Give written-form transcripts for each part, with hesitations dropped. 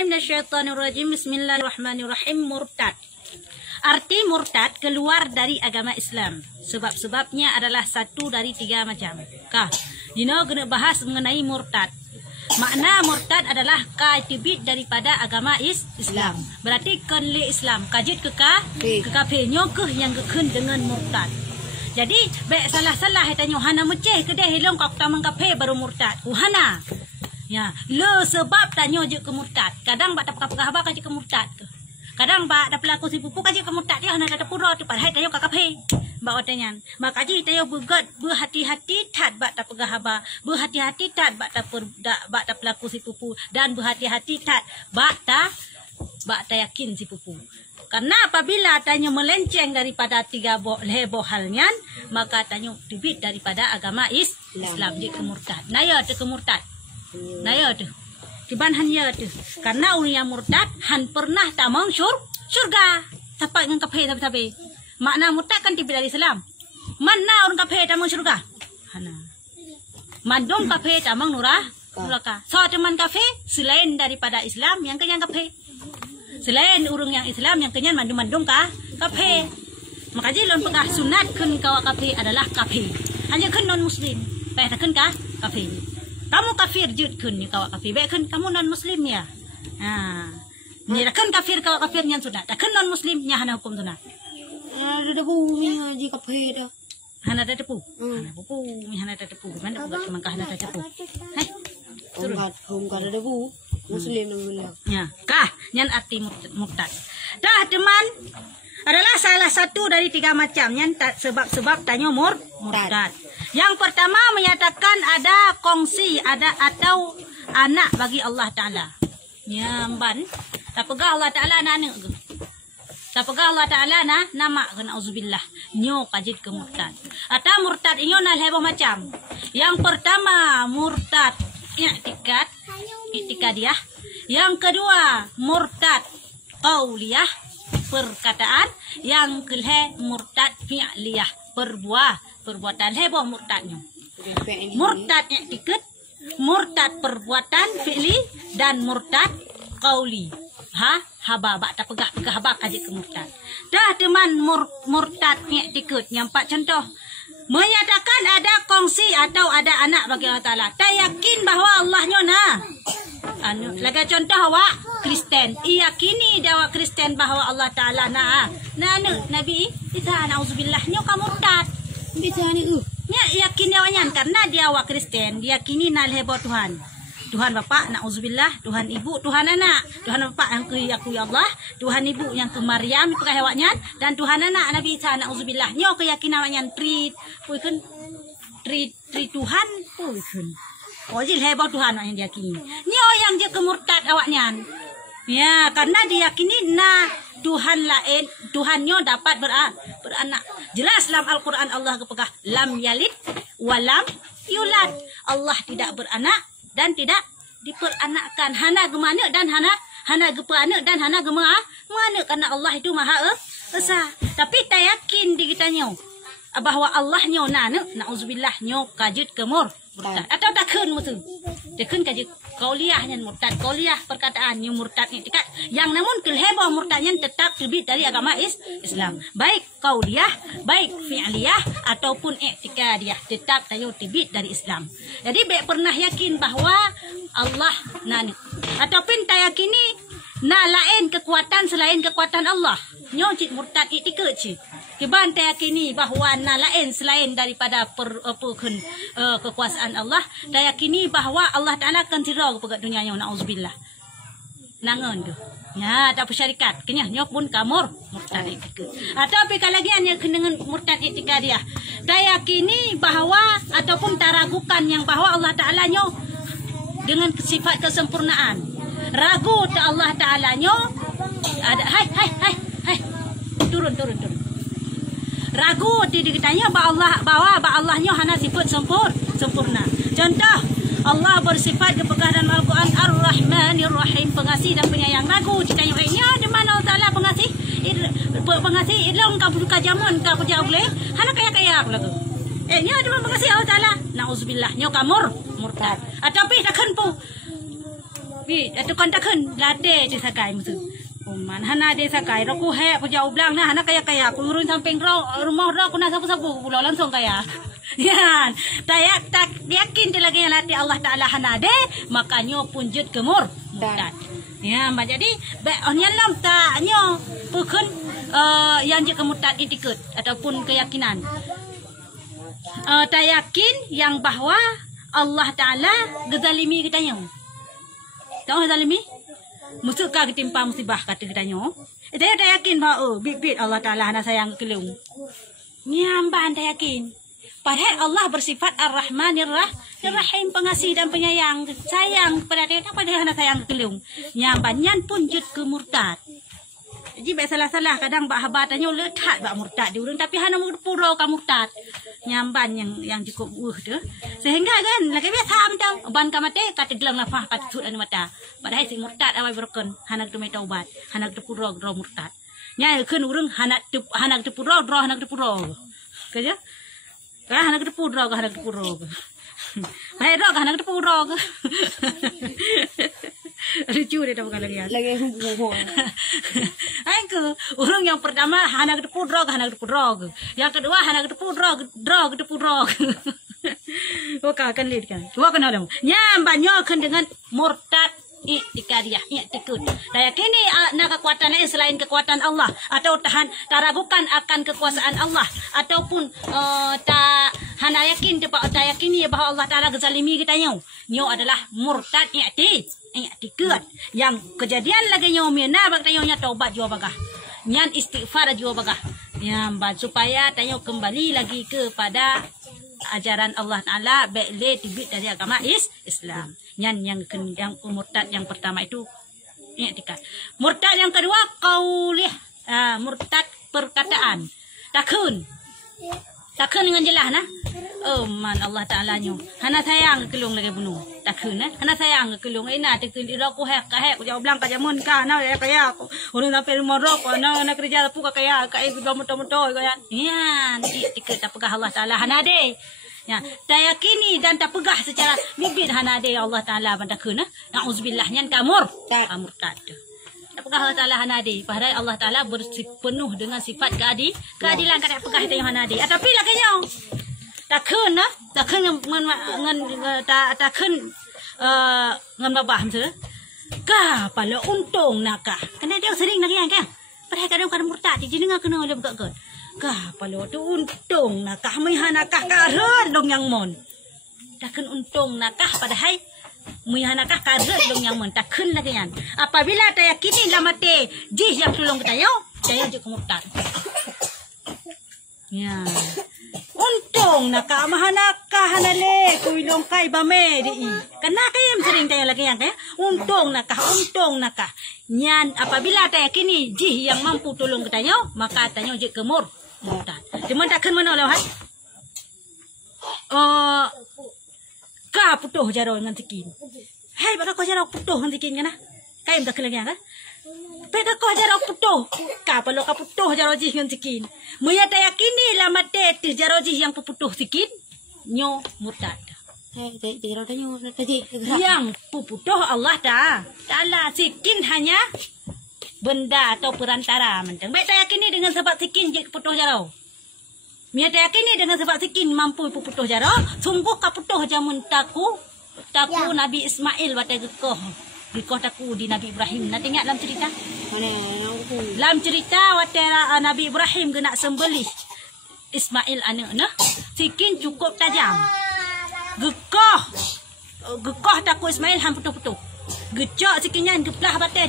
billahi minasyaitonirrajim. Bismillahirrahmanirrahim. Murtad. Arti murtad keluar dari agama Islam. Sebab-sebabnya adalah satu dari tiga macam. Dino kena bahas mengenai murtad. Makna murtad adalah katibit daripada agama Islam. Berarti kenli Islam. Kajit kekafir nyokeh yang keken dengan murtad. Jadi baik salah-salah tanya hana meceh ke dah hilong kau tamang kafir baru murtad. Hana. Ya, lo sebab tanya je ke murtad. Kadang bak dapat apa kaji ke murtad ke. Kadang bak dapat laku si pupu kaji ke murtad dia hana ada pura tu padahal tanya ka kafir. Bak otanya. Mak kaji tanya begat berhati-hati tat bak dapat gahaba. Berhati-hati tat bak dapat laku si pupu dan berhati-hati tat bak yakin si pupu. Karena apabila tanya melenceng daripada tiga lebo halnya, maka tanya tibit daripada agama Islam di kemurtad. Naya tu kemurtad. Naya tu. Tiban hanya tu. Karena orang yang murtad han pernah tamang syurga. Tapak dengan kafir tapi. Makna murtad kan tibit dari Islam. Mana orang kafir tamang syurga? Hana. Mandong kafir tamang neraka. So teman kafir selain daripada Islam yang kenyang kafir. Selain urung yang Islam yang kenyan mandum-mandum kafir. Makanya lon pegah sunat kun kawak kafir adalah kafir. Hanya kun non muslim. Baik kun kafir. Kamu kafir jut kun ni kawak kafir. Baik kun kamu non muslim ya. Ni kun kafir kawak kafir yang sunat. Tak kun non muslim nya hana hukum sunat. Ada debu ni ji kafir dah. Hana ada debu. Hana debu, hana ada debu. Mana buat mangkah hana ada debu. Hai. Turun ada debu. Muslim yang bilang. Ya, nyan arti murtad. Dah teman adalah salah satu dari tiga macam yang sebab-sebab tanya murtad. Yang pertama menyatakan ada kongsi, ada atau anak bagi Allah Taala. Nyamban. Tak pegah Allah Taala anak ke. Tak pegah Allah Taala nama ke nauzubillah. Nyo kajit ke murtad. Atau murtad inyo na lebo macam. Yang pertama murtad i'tikadiyah. Yang kedua murtad qauliyah, perkataan. Yang kelih murtad fi'liyah, perbuatan heboh murtadnya. Murtad i'tikad, murtad perbuatan fi'li dan murtad qauli. Haba bak tak pegah haba kaji ke murtad. Dah teman murtad i'tikad yang 4 contoh. Menyatakan ada kongsi atau ada anak bagi Allah Ta'ala. Tak yakin bahawa Allahnya Laga contoh awak Kristen. Iyakini awak Kristen bahawa Allah Ta'ala Nabi Isa na'udzubillah nyo kamu murtad. Bisa ni Yakin awaknya karena dia awak Kristen. Diyakini nalhebo Tuhan. Tuhan Bapa, na'udzubillah, Tuhan Ibu, Tuhan Anak, Tuhan Bapa yang keakui Allah, Tuhan Ibu yang ke Maryam pegai awaknya, dan Tuhan Anak Nabi Isa na'udzubillah. Nyo keyakinan awaknya tri Tuhan puikun. Ojil heboh Tuhan yang diyakini. Nyo yang dia kemurtad awaknya. Ya, karena diyakini Tuhan lain, Tuhannya dapat beranak. Jelas dalam Al-Quran Allah kepegah lam yalid walam yulad. Allah tidak beranak dan tidak diperanakkan. Hana gemana dan hana geperanak dan hana gemana karena Allah itu Maha Esa. Tapi tak yakin di kitanya bahawa Allah nyo na'udzubillah nyo kajut ke murtad atau takun mutu. Takun kajut qauliyah nyan murtad. Qauliyah perkataan nyo murtad i'tikad yang namun kelheboh murtadnya tetap terbit dari agama Islam. Baik qauliyah, baik fi'liyah ataupun i'tikadiyah tetap tayo terbit dari Islam. Jadi baik pernah yakin bahawa Allah ataupun tak yakini lain kekuatan selain kekuatan Allah. Nyo cik murtad i'tikad cik. Kiban tak yakini bahawa lain selain daripada kekuasaan Allah. Tak yakini bahawa Allah Ta'ala akan tirau kepada dunia yang na'udzubillah. Nangan tu. Ya, tak bersyarikat. Kenyah nyo pun kamur murtad i'tikad. Atau pika lagi yang dengan murtad i'tikadiyah. Tak yakini bahawa ataupun tak ragukan yang bahawa Allah Ta'ala nyo dengan sifat kesempurnaan. Ragu tak Allah Ta'ala nyo ada hai turun. Ragu ditanya bahawa Allahnya hana sifat sempurna. Contoh Allah bersifat kepada dalam Al-Quran Ar-Rahmanir Rahim, pengasih dan penyayang. Ragu ditanya di mana Allah Ta'ala pengasih ilong ka buka jamun ka kerja boleh hana kaya lagu. Nya di mana pengasih Allah Ta'ala na'udzubillah nyo kamur murtad. Tapi takkan pu Bibi atau kan takkan lade di sakai musuh. Man hana de sakai roku he pujau blang nah hana kaya aku urun samping rumah ro aku nak sapu-sapu pulau langsung kaya. Yan, tak yakin dia lagi yang latih Allah Taala hana de makanya punjut kemur murtad. Ya, jadi onyan lam tak nyo pukun yang je kemurtad itikut ataupun keyakinan. Tak yakin yang bahwa Allah Taala gezalimi kita nyo. Tahu gezalimi? Musuhkah ketimpa musibah kata kita nyo. Saya tak yakin bahawa bit Allah Ta'ala hana sayang kelung. Nyamban tak yakin. Padahal Allah bersifat Ar-Rahmanir Rahim, pengasih dan penyayang. Sayang kepada dia, padahal hana sayang kelung. Nyamban nyan pun jut ke murtad. Jadi salah-salah kadang bak habar tanya letak bak murtad diurang tapi hana pura ka murtad. Nyamban yang cukup tu. Sehingga kan lagi biasa macam ban ka mate kata gelang nafah kata sud anu mata. Padahal si murtad awai broken hana tu mai taubat, hana tu pura ro murtad. Nya keun urang hana tu pura ro hana tu pura. Kaja? Ka hana tu pura ka hana tu pura. Hai ro ka hana tu pura. Lucu dia tak bukan lagi. Aku orang yang pertama hana ketepu drog. Yang kedua hana ketepu drog. Oka akan lihat kan. Wa kan alam. Nyambanyo kan dengan murtad i'tikadiyah, i'tikad. Saya kini nak kekuatan lain selain kekuatan Allah atau tak ragukan akan kekuasaan Allah ataupun tak hana yakin tak yakini bahwa Allah Taala gezalimi kita nyo adalah murtad i'tikad. Yang kejadian lagi nyo mina bak tayo nya taubat jua bagah. Nyan istighfar jua bagah. Yang supaya tayo kembali lagi kepada ajaran Allah Taala baik tibit dari agama Islam. Yang murtad yang pertama itu i'tikad. Murtad yang kedua qaulih, murtad perkataan. Takun dengan jelas nah. Oh man Allah Taala nyo. Hana sayang kelung lagi bunuh. Takun hana sayang kelung ina takun ira ko hek ko jauh blang ka jamun ka na kaya ko. Ulun sampai rumah ro ko na kerja pu ka kaya moto kaya. Yan i'tikad tak pegah Allah Taala hana de. Ya, tak yakini dan tak pegah secara bibir hana de Allah Taala bandakun na'uzubillah nyan kamur murtad. Tak pegah Allah Taala hana de padahal Allah Taala penuh dengan sifat keadilan kada pegah de hana de. Tapi laganya takun ngan babah tu. Ka pala untung nakah. Kena dia sering lagi kan. Padahal kadang murtad jadi dengar kena oleh buka. Kah pala tu untung nakah mai hanakah kareun dong yang mon. Takkan untung nakah padahal mai hanakah kareun dong yang mon takkan lagi kan. Apabila tak yakini lamate jih yang tolong kita yo, saya je murtad. Ya. Untung nakah mahanakah hanale kuilong kai bame di. Kena kayem sering tayo lagi yang kaya. Untung nakah. Nyan apabila tak yakini jih yang mampu tolong kita yo, maka tanyo je kemur. Murtad. Cuma takkan mana lewat. Ka putuh jaro dengan sikin. Hai baka ko jaro putuh dengan sikin kana. Kaim tak lagi kan? Baka ko jaro putuh. Ka palo ka putuh jaro jih dengan sikin. Muya tak yakini lah mate ti jaro jih yang putuh sikin nyo murtad. Hai jaro tanyo tadi. Yang putuh Allah Taala sikin hanya benda atau perantara mentang. Baik tak yakini dengan sebab sikin je putuh jaro. Mia tak yakini dengan sebab sikin mampu putuh jaro. Sungguh ka putuh jamun taku Nabi Ismail wate gekoh taku di Nabi Ibrahim. Nak ingat dalam cerita? Mana dalam cerita wate Nabi Ibrahim kena sembelih Ismail anak nah. Sikin cukup tajam. Gekoh taku Ismail ham putuh-putuh. Gecok sikinyan keplah batai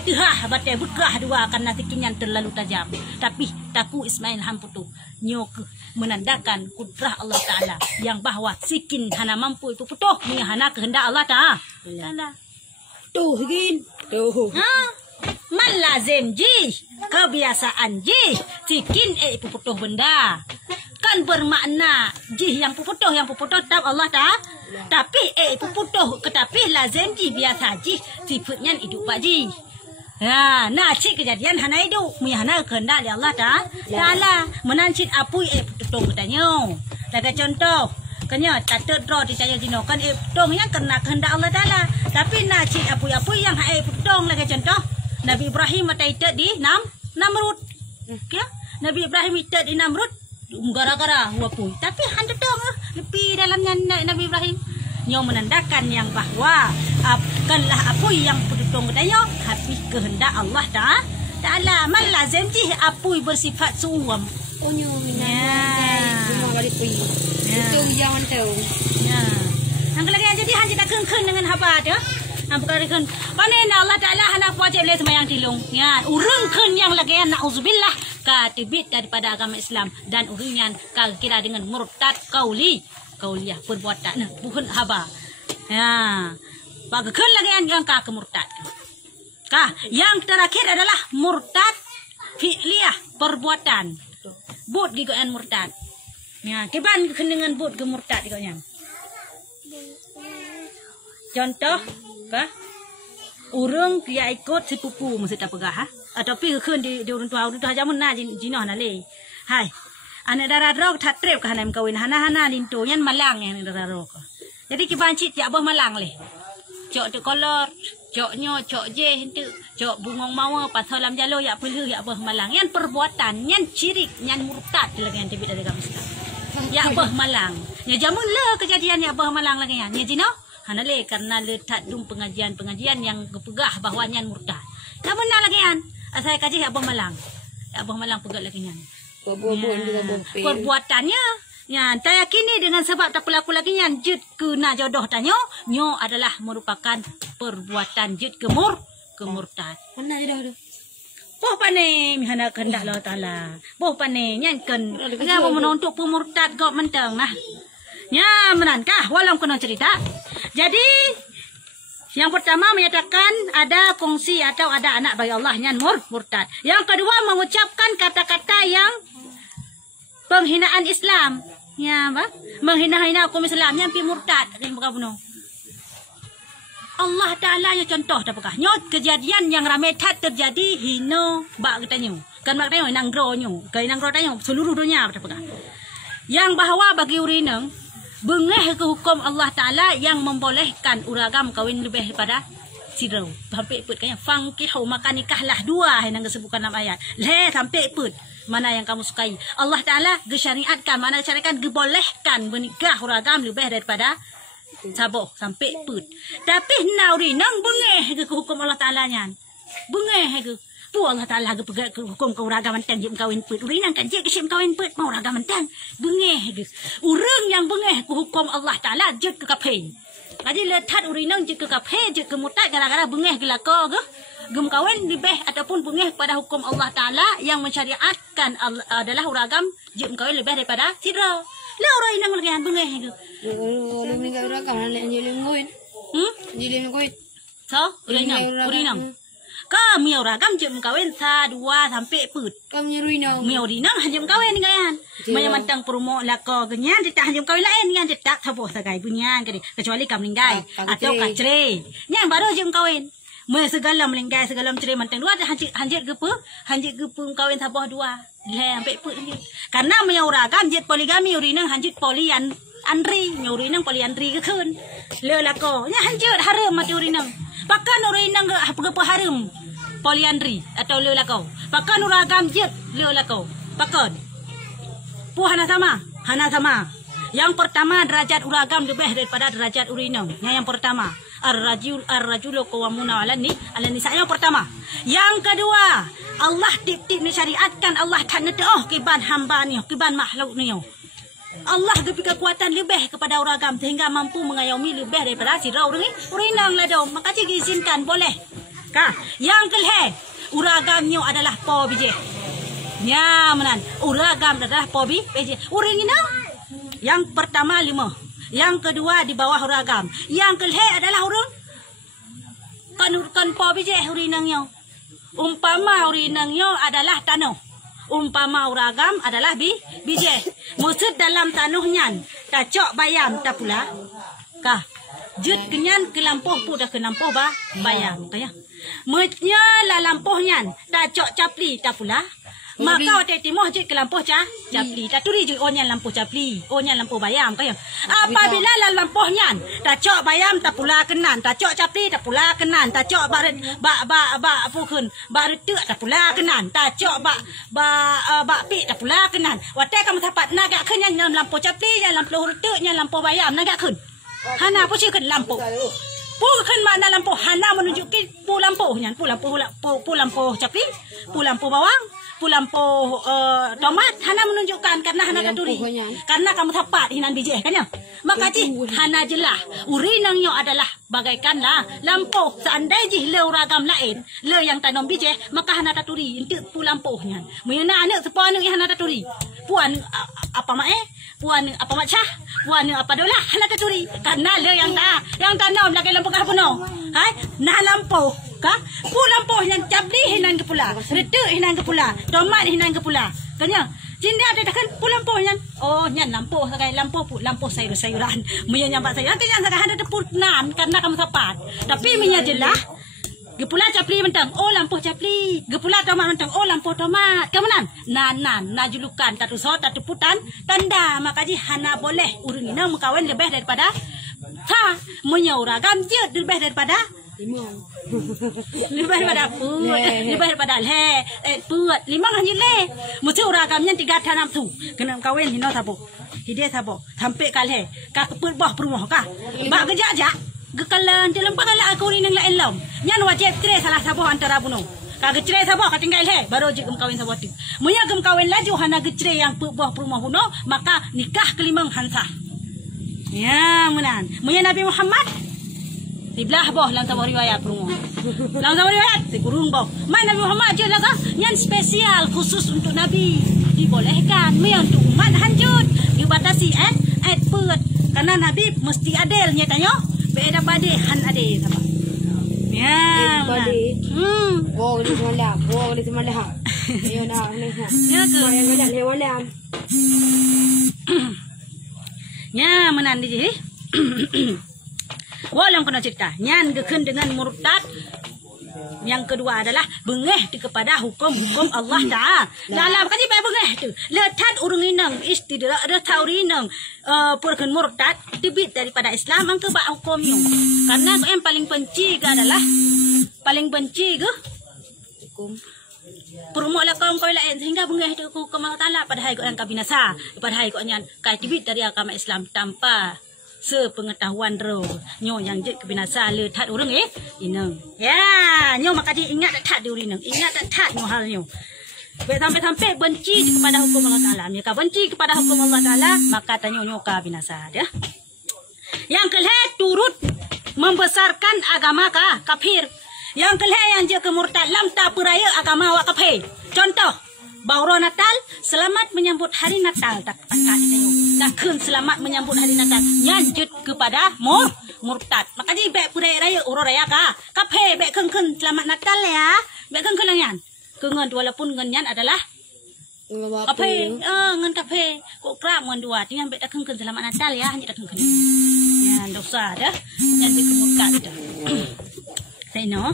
bekah dua karena sikinyan terlalu tajam. Tapi taku Ismail hamputu nyok menandakan kudrah Allah Taala yang bahwa sikin hana mampu itu putuh ni hana kehendak Allah Taala. Tuh gin. Tuh. Man lazim ji, kebiasaan ji, sikin putuh benda. Kan bermakna jih yang puputuh tak Allah tak. Tapi puputuh ketapi lazim ji biasa ji sifatnya hidup pak ji. Nah cik kejadian hana hidup mi hana kehendak Allah Taala menancit apui pututuh katanya. Daga contoh Kanya tak terdro di caya jino kan dongnya kena kehendak Allah Taala. Tapi nak cik apa yang hai dong lagi contoh. Nabi Ibrahim mata itu di Namrud. Ya, Nabi Ibrahim itu di Namrud gara-gara wapui. Tapi handa dong lebih dalamnya Nabi Ibrahim. Nyo menandakan yang bahwa apalah apa yang pedutong katanya habis kehendak Allah Taala. Man lazim ji apui bersifat suam. Oh nyo minat. Semua balik pergi. Itu jangan tahu. Ya. Hang lagi jadi hang tak keun dengan haba tu. Hang bukan keun. Panen Allah Taala hana wajib le sembahyang tilung. Ya, urang keun yang lagi nauzubillah ka tibit daripada agama Islam dan urang yang kira dengan murtad kauliyah perbuatan bukan haba. Ya. Bagi keun lagi yang ka murtad. Yang terakhir adalah murtad fi'liyah perbuatan. Bot gigoan murtad. Ya, keban dengan bot ke murtad gigonya. Contoh, urang dia ikut sepupu mesti tak pegah atau pi keun di urang tua jamun na jinoh na le. Hai. Anak darah rok tak trip ke hanam kawin hana lintu nyan malang yang darah rok. Jadi keban cik jak bah malang le. Cok tu kolor, cok nyo, cok je hentu, cok bungong mawa pasal lam jalo ya perlu ya bah malang. Yan perbuatan, yan cirik, yan murtad lagi yang tibit dari agama Islam. Ya bah malang. Ya jamun le kejadian ya bah malang lagi yan. Ya jino, hana le karena letak dum pengajian yang kepegah bahwa yan murtad. Jamun na lagi yan. Asal kaji ya bah malang. Ya bah malang pegat lagi yan. Perbuatannya ya, saya yakini dengan sebab tak pelaku lagi yang jid kena jodoh tanya, nyo adalah merupakan perbuatan jid kemurtad. Mana jodoh? Boh pane mihana kehendak Allah Taala. Boh pane nyanken. Ngapa menontok pemurtad kok mentang nah. Ya, menankah walau kena cerita. Jadi yang pertama menyatakan ada kongsi atau ada anak bagi Allah nyan murtad. Yang kedua mengucapkan kata-kata yang penghinaan Islam. Ya, apa? Menghina-hina hukum Islam yang pi murtad yang bukan Allah Taala nya contoh dah pekah. Nyo kejadian yang ramai tak terjadi hino bak katanya. Kan bak katanya nang gro nyo. Kai nang gro tanya seluruh dunia dah pekah. Yang bahwa bagi urinang bengeh ke hukum Allah Taala yang membolehkan uragam kawin lebih daripada sidau. Sampai put kaya fangkihu maka nikahlah dua yang disebutkan dalam ayat. Le sampai put. Mana yang kamu sukai. Allah Ta'ala gesyariatkan, mana syariatkan gebolehkan menikah uragam lebih daripada saboh sampai put. Tapi nauri nang bengeh ke hukum Allah Ta'ala nyan. Bengeh ke. Pu Allah Ta'ala ke hukum ke uragam mentang jim kawin put. Uri nang kan jim kesim kawin put mau uragam mentang. Bengeh ke. Urang yang bengeh ke hukum Allah Ta'ala jid ke kapeng. Jadi letat uri nang jid ke kapeng jid ke murtad gara-gara bengeh ke lako ke. Gem kawin lebih ataupun bengeh pada hukum Allah Ta'ala yang mensyariatkan adalah uragam jem kawin lebih daripada sidra. Lah orang yang lagi bengeh itu. Lu meninggal uragam nak nyelim kawin. Nyelim kawin. So, urinang. Kami uragam jem kawin 1 2 sampai put. Kami urinang. Mi urinang jem kawin ngayan. Maya mantang promo lako genyan ditah jem kawin lain ngan ditak saboh sagai bunyan kecuali kam linggai atau kacre. Yang baru jem kawin. Segala melinggai segala menceri mantang dua hanjit gepu kawin sabah dua le sampai put karena maya uragam jet poligami urinang hanjit poliandri urinang poliandri ke keun le lako nya hanjit haram mati urinang pakan urinang apa haram poliandri atau le lako pakan uragam jet le lako pakan pu hana sama yang pertama derajat uragam lebih daripada derajat urinang yang pertama Ar-rajulu qawwamuna 'ala nisa yang pertama. Yang kedua, Allah tip-tip syariatkan Allah tak ngedoh kiban hamba ni, kiban makhluk ni. Allah beri kekuatan lebih kepada uragam sehingga mampu mengayomi lebih daripada sidra urinang ladau. Maka diizinkan boleh. Yang kelih, uragamnya adalah po bije. Ya, menan. Uragam adalah po bije. Urinang yang pertama 5. Yang kedua di bawah uragam. Yang kelih adalah urang kan po bije urinangnya. Umpama urinangnya adalah tanah. Umpama uragam adalah bije. Maksud dalam tanuhnya tacok bayam tak pula. Jut kenyan ke lampuh pun dah ke lampuh bayam. Mutnya la lampuhnya tacok capli tak pula. Maka otak timoh je ke lampuh capli. Tak turi je onyan lampuh capli. Onyan lampuh bayam kaya. Apabila lampuh nyan, tak cok bayam tak pula kenan, tak cok capli tak pula kenan, tak cok baret ba pukun, baret tu tak pula kenan, tak cok ba pi tak pula kenan. Watai kamu tapat naga kenyan lampuh capli, nyan lampuh tu, nyan lampuh bayam naga ken. Hana apa sih ken lampuh? Bukan makna lampuh hana menunjuki pu lampuh nyan, pu lampuh capli, pu lampuh bawang, pu lampuh tomat hana menunjukkan karena hana katuri. Karena kamu tapat hinan biji kan ya. Maka ji hana jelah urinangnya adalah bagaikanlah lampuh seandainya le ragam lain, le yang tanam biji maka hana katuri untuk pu lampuh nyan. Muyana anak sepuan yang hana katuri. Puan apa mak puan apa mak cah, puan apa dolah hana katuri. Karena le yang tanam lagi lampuh kah puno. Hai, nah lampuh ka pu lampuh yang cabli hinan ke pula, redek hinan ke pula, tomat hinan ke pula. Kanya jinda ada kan pu lampuh nyan. Oh nyan lampuh sakai lampuh pu lampuh sayur-sayuran. Munya nyampak sayuran nanti yang sakai ada tepur nan karena kamu sapat. Tapi munya jelah gepula capli mentang, oh lampuh capli. Gepula tomat mentang, oh lampuh tomat. Kemunan? Nan julukan tatu so tatu putan tanda makaji hana boleh urang ina mengkawin lebih daripada menyauragam je lebih daripada lebih daripada lebih daripada puat limang hanya le mesti uragamnya 3 tanam tu kena kawin hino sabo hide sabo sampai kale ka keput bah perumah ka bak geja gekalan dalam pakala aku ni nang lain lam nyan wajib tre salah sabo antara buno ka gecre sabo ka tinggal he baru je gem kawin sabo tu munya gem kawin laju hana gecre yang buah perumah buno maka nikah kelimang hansa ya munan munya Nabi Muhammad dibelah boh dalam sebuah riwayat perumah. Dalam sebuah riwayat dikurung boh. Mai Nabi Muhammad je lah yang spesial khusus untuk Nabi dibolehkan. Mai untuk umat hancur dibatasi put karena Nabi mesti adil nyatanya. Beda bade han adil sama. Ya. Boh di semalam, boh di semalam. Ayo nak ni. Ya ke? Ayo lewat lam. Ya menan di Walang kena cerita nyan gekun dengan murtad. Yang kedua adalah bengeh kepada hukum-hukum Allah Ta'ala. Dalam kaji baik bengeh tu. Letat urung inang istidra letat urinang purken murtad tibit daripada Islam angka bak hukumnya. Karena yang paling benci adalah paling benci ke hukum perumah lah kaum kau lain sehingga bengeh tu hukum Allah Ta'ala pada hari kau yang kabinasa pada hari kau nyan kai tibit dari agama Islam tanpa sepengetahuan ro nyo yang je kebinasa le tat urang inang ya nyo makadi ingat tat di urinang ingat tat nyo hal nyo sampai benci kepada hukum Allah Taala mereka benci kepada hukum Allah Taala maka tanyo nyo ka binasa dia yang kelhe turut membesarkan agama ka kafir yang kelhe yang je kemurtad lam ta peraya agama wa kafir contoh Bauro Natal, selamat menyambut hari Natal tak pakai tayo. Takun selamat menyambut hari Natal. Nyanjut kepada murtad. Maka di bek pudai raya uro raya ka. Kape bek kengken selamat Natal ya. Bek kengken lang yan. Kengen walaupun ngenyan adalah kape, ngen kape. Kok kerap ngen dua. Tinggal bek tak kengken selamat Natal ya. Hanya tak kengken. Ya, dosa dah. Nyanjut ke murtad dah. Saya no.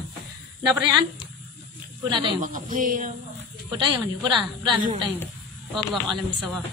Ada pertanyaan? Pun ada yang. Pertanyaan ni, pernah. Allah alam bisawab.